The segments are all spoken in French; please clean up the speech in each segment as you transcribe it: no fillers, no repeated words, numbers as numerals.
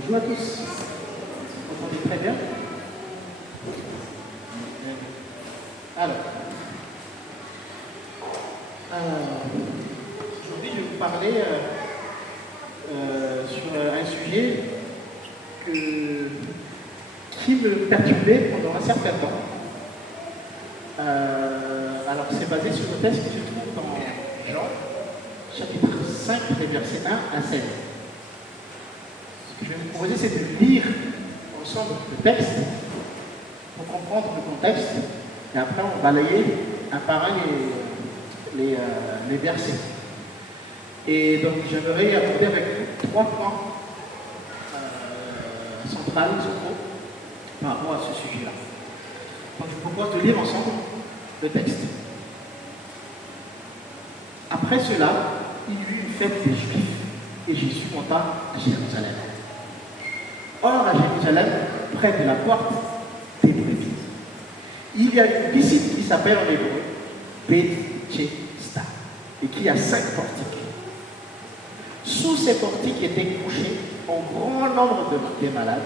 Bonjour à tous. Vous m'entendez très bien? Alors, aujourd'hui, je vais vous parler sur un sujet qui me perturbait pendant un certain temps. Alors, c'est basé sur le texte qui se trouve dans Jean, chapitre 5, les versets 1 à 16. Ce que je vais vous proposer, c'est de lire ensemble le texte pour comprendre le contexte, et après on va balayer un par un les versets. Et donc j'aimerais aborder avec vous 3 points centraux par rapport à ce sujet-là. Donc je vous propose de lire ensemble le texte. Après cela, il y eut une fête des Juifs et Jésus monta à Jérusalem. Or, à Jérusalem, près de la porte des brebis, il y a une disciple qui s'appelle en hébreu Bethesda et qui a 5 portiques. Sous ces portiques étaient couchés un grand nombre des malades,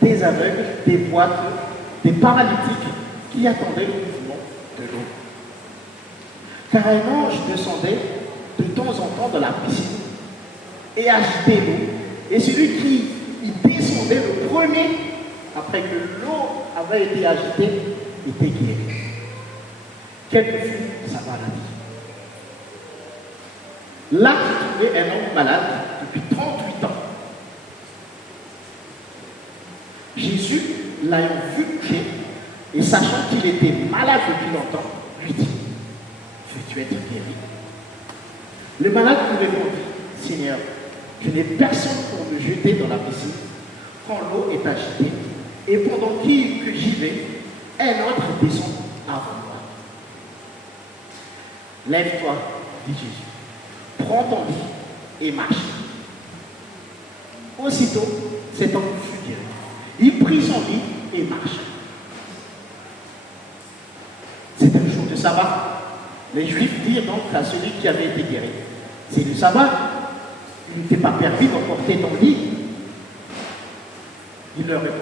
des aveugles, des boiteux, des paralytiques qui attendaient le mouvement de l'eau. Car un ange descendait de temps en temps de la piscine et agitait l'eau, et celui qui y descendait le premier, après que l'eau avait été agitée, était guéri. Quelle que fut sa maladie. Là se trouvait un homme malade depuis 38 ans. Jésus, l'ayant vu coucher, et sachant qu'il était malade depuis longtemps, lui dit: veux-tu être guéri? Le malade lui répondit: Seigneur, je n'ai personne pour me jeter dans la piscine quand l'eau est agitée, et pendant que j'y vais, un autre descend avant moi. Lève-toi, dit Jésus, prends ton lit et marche. Aussitôt, cet homme fut guéri. Il prit son lit et marcha. C'était le jour de sabbat. Les Juifs dirent donc à celui qui avait été guéri: c'est le sabbat, il n'était pas permis d'emporter ton lit. Il leur répondit: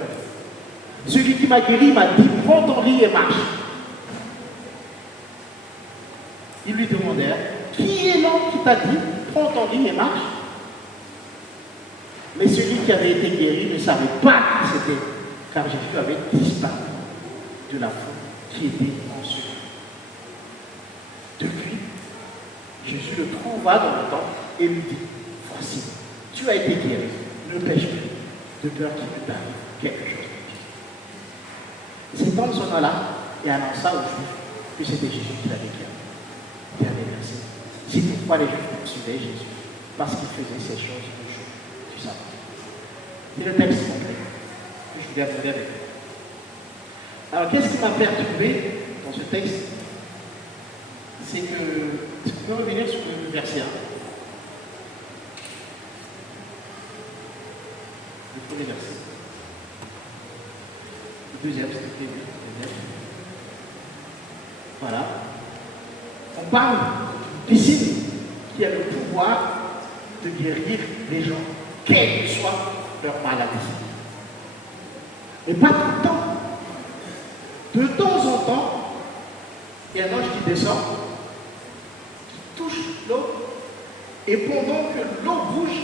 celui qui m'a guéri m'a dit, prends ton lit et marche. Ils lui demandèrent: qui est l'homme qui t'a dit, prends ton lit et marche? Mais celui qui avait été guéri ne savait pas qui c'était, car Jésus avait disparu de la foule qui était en ce lieu. Depuis, Jésus le trouva dans le temple et lui dit: voici, tu as été guéri, ne pêche plus, de peur qu'il ne t'arrive quelque chose de pire. Cet homme sonna là et annonça aux Juifs que c'était Jésus qui l'avait guéri. Dernier verset. C'est pourquoi les Juifs poursuivaient Jésus, parce qu'il faisait ces choses le jour du sabbat. C'est le texte complet que je voulais aborder avec vous. Alors, qu'est-ce qui m'a perturbé dans ce texte? C'est que, est-ce qu'on peut revenir sur le verset 1? Le premier verset. Le deuxième, c'était le deuxième. Voilà. On parle d'une piscine qui a le pouvoir de guérir les gens, quelle que soit leur maladie. Et pas tout le temps. De temps en temps, il y a un ange qui descend, touche l'eau, et pendant que l'eau bouge,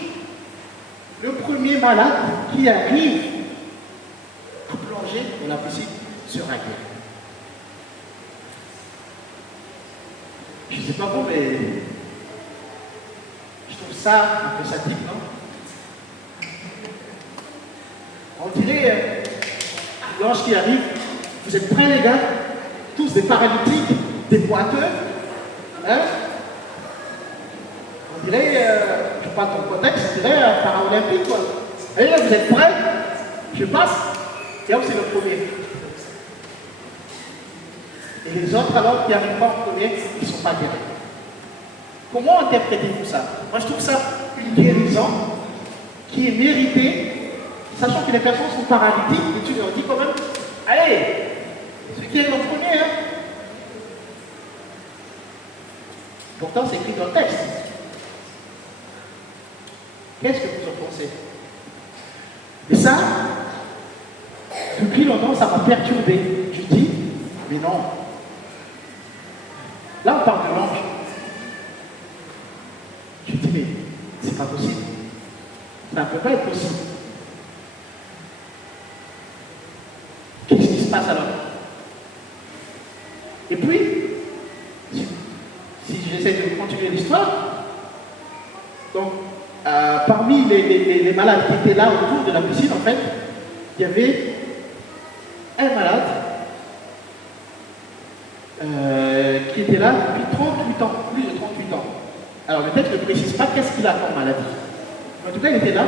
le premier malade qui arrive à plonger dans la piscine sera guéri. Je ne sais pas vous, mais je trouve ça un peu sadique, non? On dirait l'ange qui arrive: vous êtes prêts les gars? Tous des paralytiques, des boiteux, hein? On dirait, je parle dans le contexte, on dirait un paralympique, quoi. Allez là, vous êtes prêts? Je passe, et hop, c'est le premier. Et les autres, alors, qui n'arrivent pas en premier, ils ne sont pas guéris. Comment interprétez-vous ça? Moi, je trouve ça une guérison qui est méritée, sachant que les personnes sont paralytiques, et tu leur dis quand même: allez, celui qui est le premier, hein? Pourtant, c'est écrit dans le texte. Qu'est-ce que vous en pensez? Et ça, depuis longtemps, ça m'a perturbé. Je dis, mais non. Là, on parle de l'ange. Je dis, mais c'est pas possible. Ça ne peut pas être possible. Qu'est-ce qui se passe alors? Et puis, si j'essaie de continuer l'histoire, donc, parmi les malades qui étaient là autour de la piscine, en fait, il y avait un malade qui était là depuis 38 ans, plus de 38 ans. Alors, le texte ne précise pas qu'est-ce qu'il a comme maladie. En tout cas, il était là.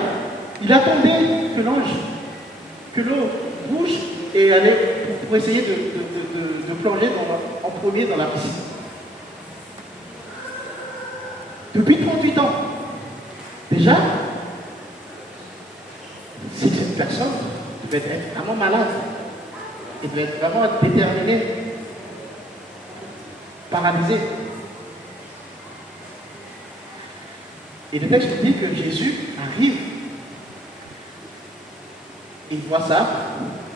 Il attendait que l'eau bouge et allait pour essayer de plonger en premier dans la piscine. Depuis 38 ans. Déjà, si cette personne devait être vraiment malade, et devait être vraiment déterminée, paralysée. Et le texte dit que Jésus arrive, il voit ça,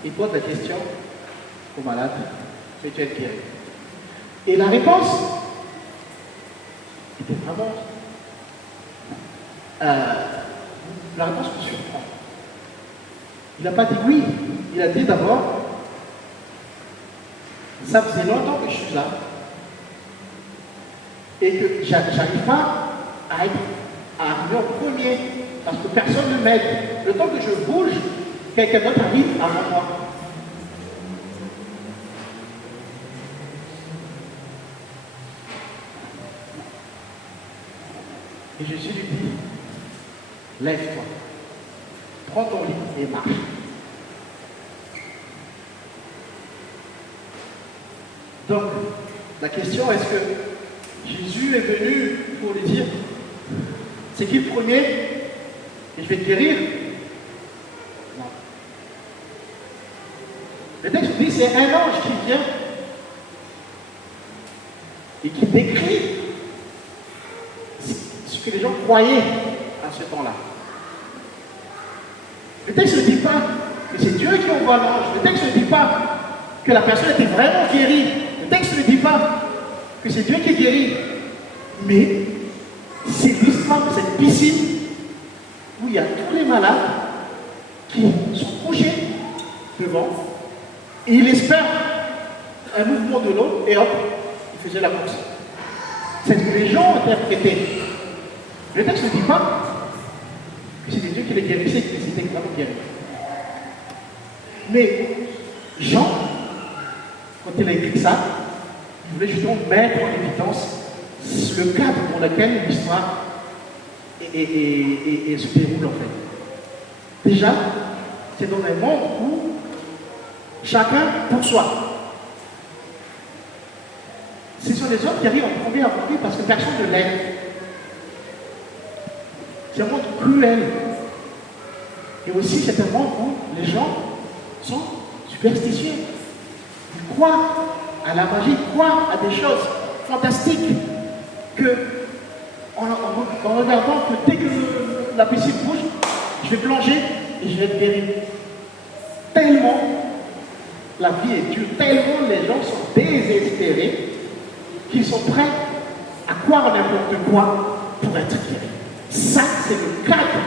il pose la question au malade, peux-tu être guéri? Et la réponse était vraiment... la réponse me surprend. Il n'a pas dit oui, il a dit d'abord, ça faisait longtemps que je suis là, et que j'arrive pas à arriver en premier, parce que personne ne m'aide. Le temps que je bouge, quelqu'un d'autre arrive avant moi. Et Jésus lui dit, lève-toi, prends ton lit et marche. Donc, la question, est-ce que Jésus est venu pour lui dire, c'est qui le premier et je vais te guérir? Non. Le texte dit, c'est un ange qui vient et qui décrit ce que les gens croyaient à ce temps-là. Le texte ne dit pas que c'est Dieu qui envoie l'ange. Le texte ne dit pas que la personne était vraiment guérie. Le texte ne dit pas que c'est Dieu qui guérit. Mais c'est l'histoire de cette piscine où il y a tous les malades qui sont couchés devant et il espère un mouvement de l'eau et hop, il faisait la course. C'est ce que les gens interprétaient. Le texte ne dit pas que c'était Dieu qui les guérissait, que c'était vraiment guéri. Mais Jean, quand il a écrit ça, il voulait justement mettre en évidence le cadre dans lequel l'histoire se déroule en fait. Déjà, c'est dans un monde où chacun pour soi. Ce sont les autres qui arrivent en premier à lui parce que personne ne l'aide. C'est un monde cruel. Et aussi, c'est un monde où les gens sont superstitieux. Ils croient à la magie, ils croient à des choses fantastiques que, en regardant que dès que la piscine bouge, je vais plonger et je vais être guéri. Tellement la vie est dure, tellement les gens sont désespérés qu'ils sont prêts à croire n'importe quoi pour être guéris. Ça, c'est le cadre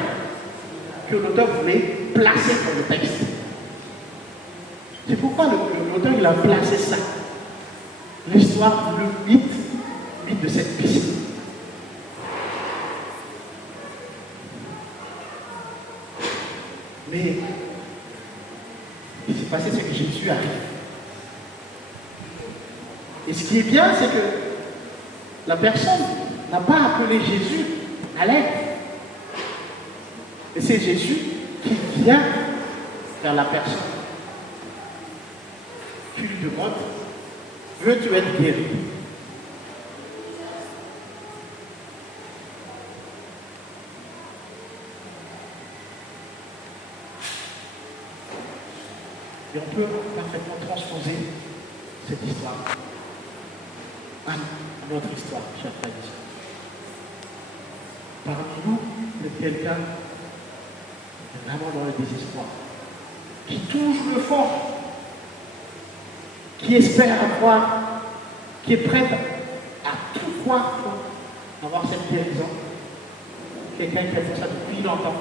que l'auteur voulait placer dans le texte. C'est pourquoi l'auteur il a placé ça. L'histoire, le mythe de cette piscine. Mais il s'est passé ce que Jésus arrive. Et ce qui est bien, c'est que la personne n'a pas appelé Jésus à l'aide. Et c'est Jésus qui vient vers la personne. Qui lui demande, veux-tu être guéri? Et on peut parfaitement transposer cette histoire à notre histoire, chers frères et sœurs. Parmi nous, il y a quelqu'un qui est vraiment dans le le désespoir, qui touche le fond, qui espère avoir, qui est prête à tout croire pour avoir cette guérison. Quelqu'un qui a fait ça depuis longtemps.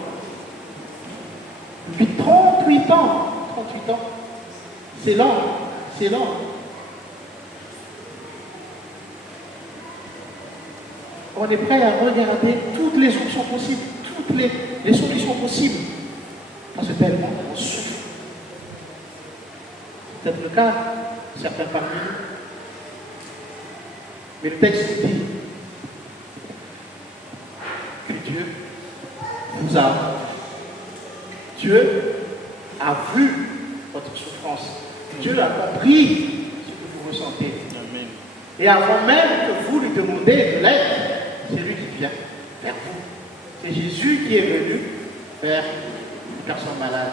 Depuis 38 ans. 38 ans. C'est long. C'est long. On est prêt à regarder toutes les options possibles, toutes les solutions possibles. Parce que tellement on souffre. C'est peut-être le cas de certains parmi nous. Mais le texte nous dit que Dieu vous a. Dieu a vu votre souffrance. Dieu a compris ce que vous ressentez. Amen. Et avant même que vous lui demandiez de l'aide, c'est lui qui vient vers vous. C'est Jésus qui est venu vers une personne malade.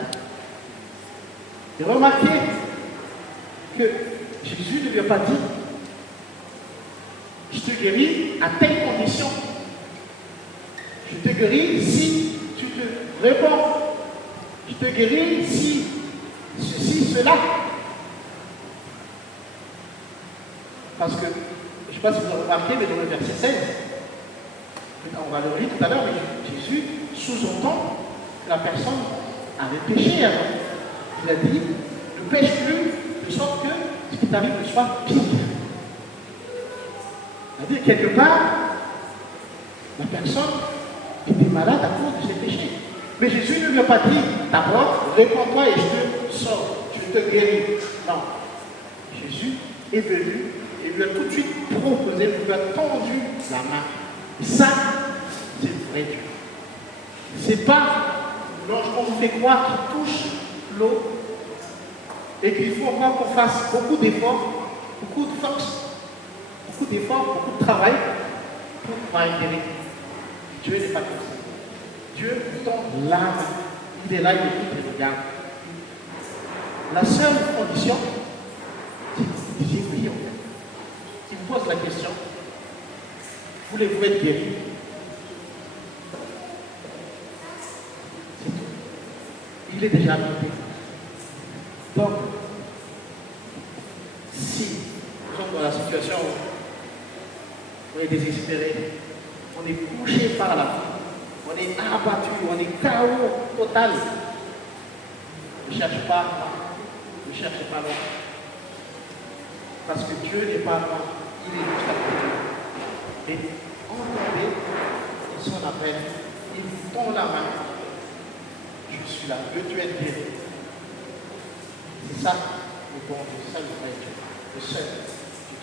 Et remarquez que Jésus ne lui a pas dit « Je te guéris à telle condition. Je te guéris si tu te réponds. Je te guéris si ceci, cela. » Parce que, je ne sais pas si vous avez remarqué, mais dans le verset 16, on va le lire tout à l'heure, mais Jésus sous-entend que la personne avait péché avant. Il a dit, ne pêche plus, de sorte que ce qui t'arrive ne soit pire. C'est-à-dire, quelque part, la personne était malade à cause de ses péchés. Mais Jésus ne lui a pas dit, d'abord, réponds-toi et je te sauve, je te guéris. Non. Jésus est venu et lui a tout de suite proposé, lui a tendu la main. Et ça, c'est le vrai Dieu. C'est pas lorsqu'on vous fait croire qu'il touche l'eau et qu'il faut encore qu'on fasse beaucoup d'efforts, beaucoup de force, beaucoup d'efforts, beaucoup de travail pour pouvoir être guéri. Dieu n'est pas comme ça. Dieu vous tend la main. Il est là, il écoute et regarde. La seule condition, c'est que vous disiez oui en fait. Il vous pose la question, voulez-vous être guéri? C'est tout. Il est déjà monté. Donc, si nous sommes dans la situation où on est désespéré, on est couché par la vie, on est abattu, on est KO total, ne cherchez pas moi, ne cherchez pas loin. Parce que Dieu n'est pas loin, il est juste à côté. Et entendez son appel, il vous tend la main. Je suis là, veux-tu être guéri? C'est ça le bon Dieu, c'est ça le vrai Dieu, le seul Dieu.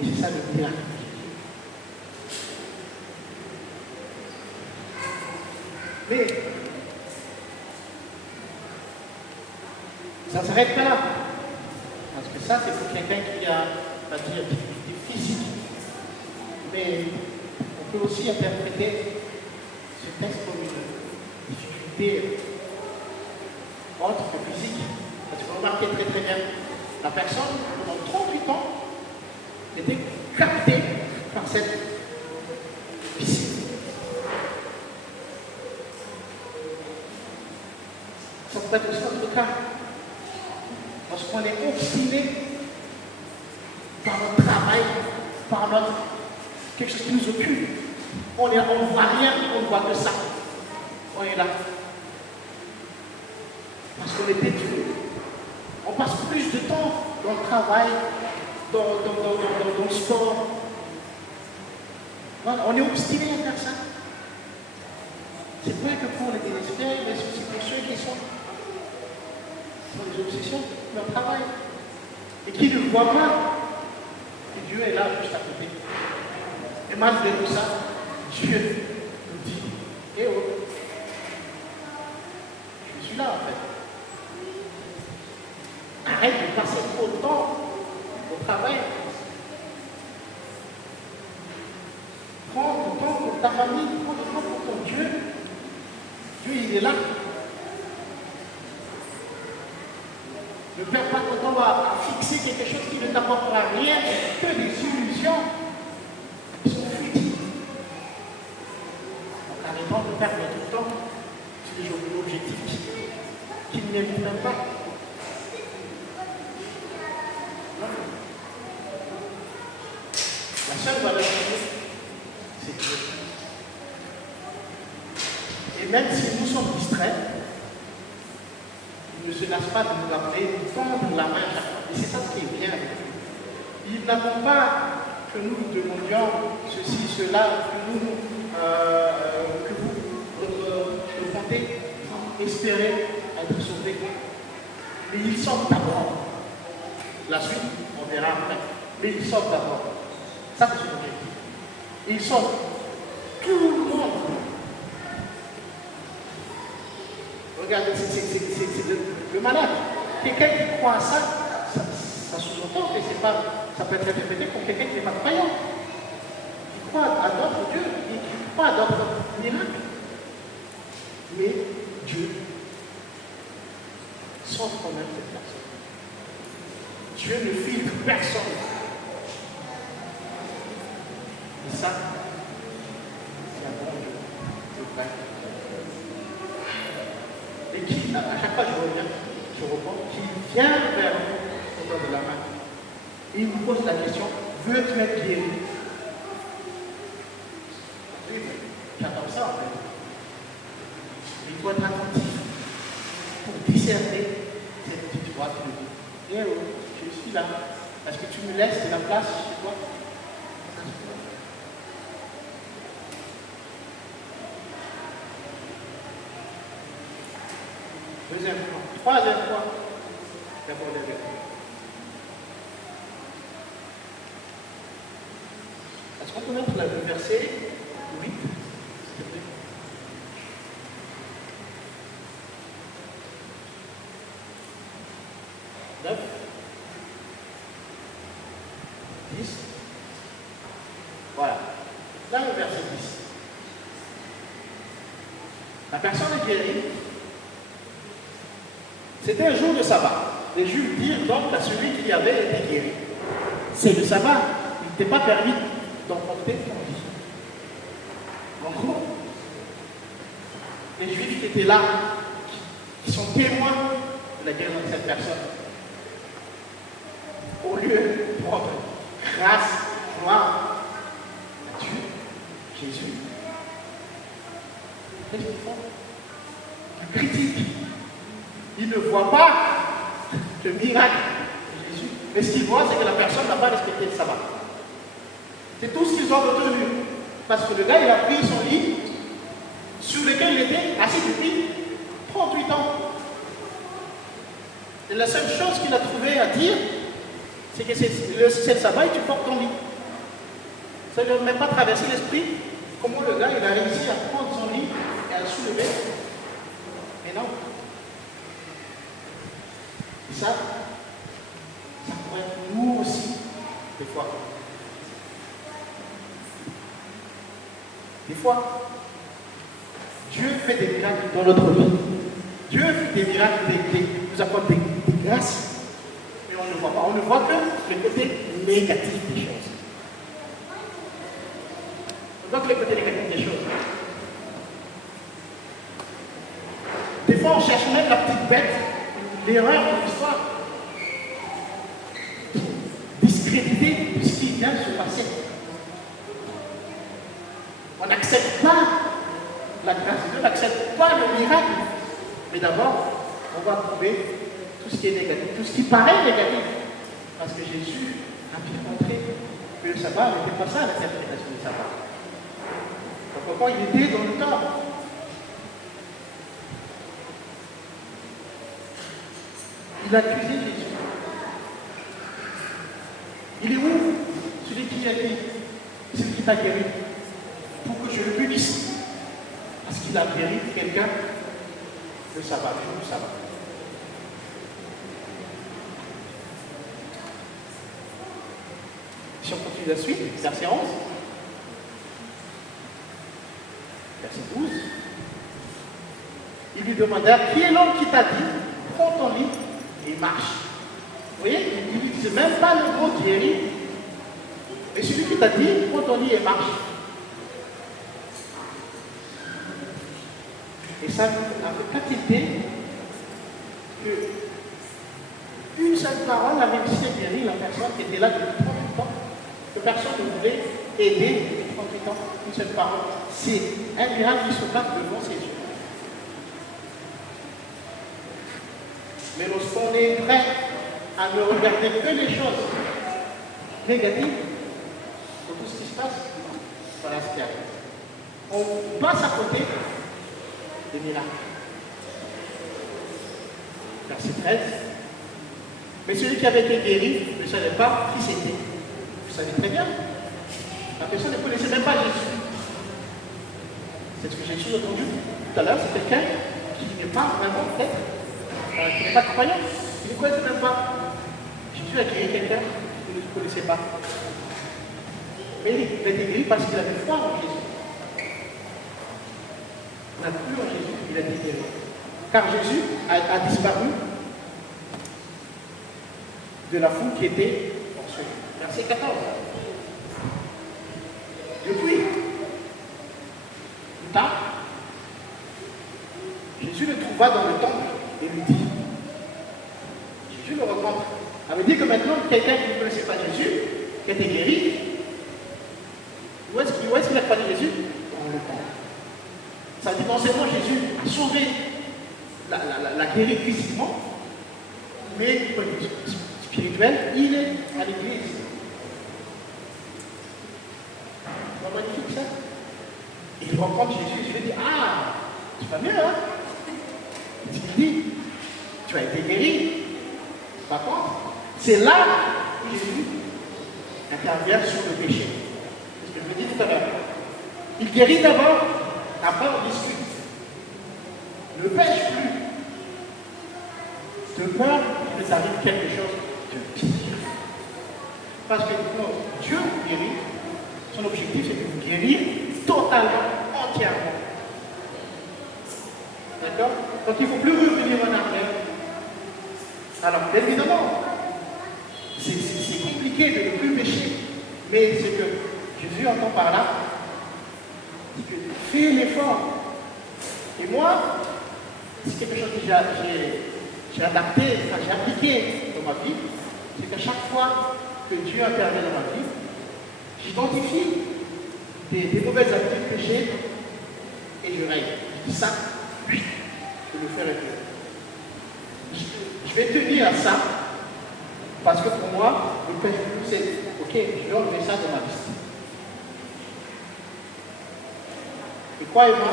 Et c'est ça le miracle. Mais ça ne s'arrête pas là. Parce que ça, c'est pour quelqu'un qui a, on va dire, des difficultés physiques. Mais on peut aussi interpréter ce texte comme une difficulté autre que physique. Parce que vous remarquez très très bien, la personne, pendant 38 ans, était captée par cette piscine. Ça peut être aussi notre cas. Lorsqu'on est obstiné par notre travail, par notre quelque chose qui nous occupe, on ne voit rien, on ne voit que ça. On est là. Parce qu'on est détruit. On passe plus de temps dans le travail, dans le sport. Voilà, on est obstiné à faire ça. C'est pas que pour les désespérés, mais c'est aussi pour ceux qui sont dans les obsessions de leur travail et qui ne voient pas que Dieu est là juste à côté. Et malgré tout ça, Dieu nous dit, eh oh, je suis là en fait. Arrête de passer trop de temps au travail. Prends du temps pour ta famille, prends du temps pour ton Dieu. Dieu, il est là. Ne perds pas ton temps à fixer quelque chose qui ne t'apportera rien que des illusions qui sont futiles. Donc arrêtons de perdre notre temps sur des objectifs qui ne méritent même pas. La seule valeur c'est Dieu. Et même si nous sommes distraits, il ne se lasse pas de nous rappeler, de nous tendre la main chaque fois. Et c'est ça ce qui est bien avec nous. Il n'attend pas que nous demandions ceci, cela, que vous comptez pour espérer être sauvés. Mais il sauve d'abord. La suite, on verra après. Mais il sauve d'abord. Ça, c'est son objectif. Et il sauve tout le monde. Regardez, c'est le malade. Quelqu'un qui croit à ça, ça sous-entend que c'est pas, ça peut être interprété comme quelqu'un qui n'est pas croyant. Il croit à d'autres dieux, il croit à d'autres miracles. Mais Dieu sauve quand même cette personne. Dieu ne filtre personne. Et ça, c'est un bon Dieu. C'est vrai. Et qui, à chaque fois je reprends, qui vient vers nous autour de la main. Et il vous pose la question, veux-tu être guéri? Oui, j'attends ça en fait. Il faut être attentif pour discerner cette petite voix qui me dit, eh oh, je suis là. Est-ce que tu me laisses de la place chez toi? Deuxième point. Troisième point. D'abord les vêtements. Est-ce qu'on peut mettre le verset 8, s'il te plaît? Neuf. 10. Voilà. Là, le verset 10. La personne est guérie. C'était un jour de sabbat. Les Juifs dirent donc à celui qui avait été guéri, c'est le sabbat, il n'était pas permis d'emporter ton lit. En gros, les Juifs qui étaient là, qui sont témoins de la guérison de cette personne, au lieu de rendre grâce, gloire à Dieu, Jésus, qu'est-ce qu'ils font? Ils critiquent. Ils ne voient pas le miracle de Jésus. Mais ce qu'ils voient, c'est que la personne n'a pas respecté le sabbat. C'est tout ce qu'ils ont retenu. Parce que le gars, il a pris son lit sur lequel il était assis depuis 38 ans. Et la seule chose qu'il a trouvé à dire, c'est que c'est le sabbat et tu portes ton lit. Ça ne lui a même pas traversé l'esprit comment le gars, il a réussi à prendre son lit et à le soulever. Mais non. Et ça pourrait être nous aussi, des fois. Des fois, Dieu fait des miracles dans notre vie. Dieu fait des miracles, nous apporte des grâces, mais on ne voit pas. On ne voit que le côté négatif des choses. On voit que le côté négatif des choses. Des fois, on cherche même la petite bête, l'erreur de l'histoire, discréditer ce qui vient de se passer. On n'accepte pas la grâce de Dieu, on n'accepte pas le miracle. Mais d'abord, on va trouver tout ce qui est négatif, tout ce qui paraît négatif. Parce que Jésus a bien montré que le sabbat n'était pas ça l'interprétation du sabbat. Donc pourquoi il était dans le temple? Il a accusé Jésus. Il est où celui qui a dit, celui qui t'a guéri, pour que je le punisse? Parce qu'il a guéri quelqu'un le sabbat, le jour du sabbat. Si on continue la suite, verset 11, verset 12, il lui demanda, qui est l'homme qui t'a dit, prends ton lit et marche? Vous voyez, il ne disait même pas le mot guéri, mais celui qui t'a dit, prends ton lit et marche. Et ça avait quantité que une seule parole avait réussi à guérir la personne qui était là depuis 38 ans, que personne ne voulait aider depuis 38 ans. Une seule parole. C'est un miracle qui se passe devant ses yeux. Mais lorsqu'on est prêt à ne regarder que les choses négatives de tout ce qui se passe, voilà ce qui arrive. On passe à côté des miracles. Verset 13. Mais celui qui avait été guéri ne savait pas qui c'était. Vous savez très bien. La personne ne connaissait même pas Jésus. C'est ce que j'ai entendu tout à l'heure, c'est quelqu'un qui n'est pas vraiment peut-être, qui n'est pas croyant. Il ne connaissait même pas. Jésus a guéri quelqu'un qu'il ne connaissait pas. Mais il a été guéri parce qu'il avait foi en Jésus. On a cru en Jésus, il a été guéri. Car Jésus a disparu de la foule qui était en ce verset 14. Depuis, plus tard, Jésus le trouva dans le temple et lui dit, Jésus le rencontre. Ça veut dire que maintenant, quelqu'un qui ne connaissait pas Jésus, qui était guéri, où est-ce qu'il a connu Jésus? Dans le temple. Ça veut dire non seulement Jésus a sauvé, la guéri physiquement, mais du point de vue spirituel, il est à l'église. C'est magnifique ça. Il rencontre Jésus, je lui dis, ah, tu vas mieux, hein? Il dit, tu as été guéri. Par contre, c'est là où Jésus intervient sur le péché. C'est ce que je vous dis tout à l'heure. Il guérit d'abord, après on discute. Ne pêche plus. De peur qu'il t'arrive quelque chose de pire. Parce que quand Dieu vous guérit, son objectif c'est de vous guérir totalement, entièrement. D'accord? Donc il ne faut plus revenir en arrière. Alors, bien évidemment, c'est compliqué de ne plus pécher, mais c'est que Jésus entend par là, c'est que fais l'effort. Et moi, c'est quelque chose que j'ai adapté, enfin j'ai appliqué dans ma vie, c'est qu'à chaque fois que Dieu intervient dans ma vie, j'identifie des mauvaises habitudes que j'ai et je règle. Je dis ça, je le fais avec eux. Je vais tenir à ça parce que pour moi, le pêche plus, c'est ok, je vais enlever ça de ma liste. Et croyez-moi,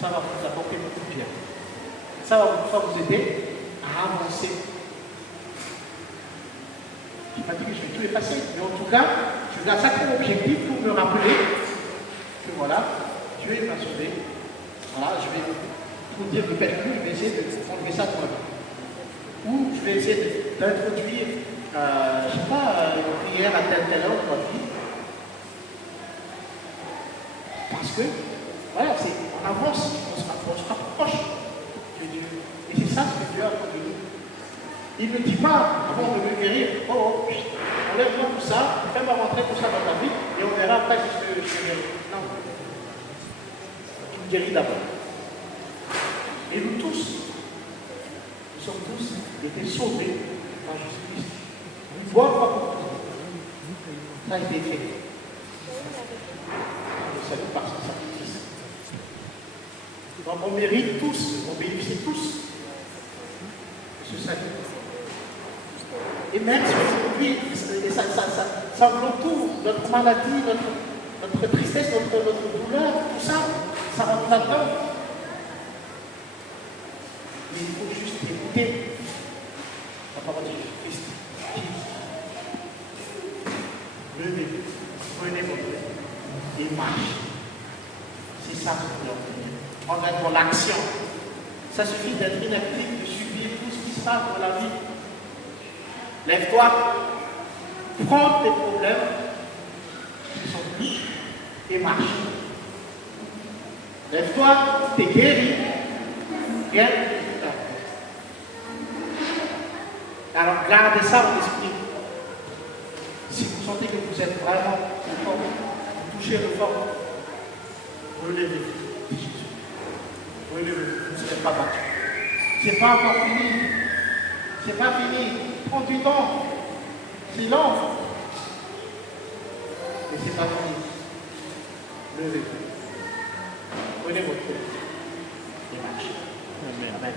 ça va vous apporter beaucoup de bien. Ça va vous aider à avancer. Je n'ai pas dit que je vais tout effacer, mais en tout cas, je garde ça comme objectif pour me rappeler que voilà, Dieu m'a sauvé. Voilà, je vais, pour dire le pêche plus, je vais essayer d'enlever ça de moi. Ou je vais essayer d'introduire, je ne sais pas, une prière à telle heure dans ma vie. Parce que, voilà, on avance, on se rapproche de Dieu. Et c'est ça ce que Dieu a fait de nous. Il ne dit pas, avant de me guérir, oh, enlève-moi tout ça, fais-moi rentrer tout ça dans ta vie, et on verra après ce que je vais. Non. Tu me guéris d'abord. Et nous tous, nous sommes tous été sauvés par Jésus-Christ. Une bonne fois pour tous. Ça a été fait. Le salut par son sacrifice. Donc on mérite tous, on bénéficie tous de ce salut. Et même si aujourd'hui, ça entoure notre maladie, notre tristesse, notre douleur, tout ça, ça rentre là-dedans. Mais il faut juste écouter la parole de Jésus-Christ. Levez-vous, prenez votre vie et marchez. C'est ça ce que nous avons. On va être dans l'action. Ça suffit d'être inactif, de subir tout ce qui se passe dans la vie. Lève-toi, prends tes problèmes qui sont plus et marche. Lève-toi, t'es guéri, rien. Alors gardez ça en esprit. Si vous sentez que vous êtes vraiment en forme, vous touchez le fort, relevez-vous. pas battu. C'est pas encore fini. C'est pas fini. Prends du temps. C'est lent. Mais c'est pas fini. Levez-vous. Prenez votre tête et marchez. Amen.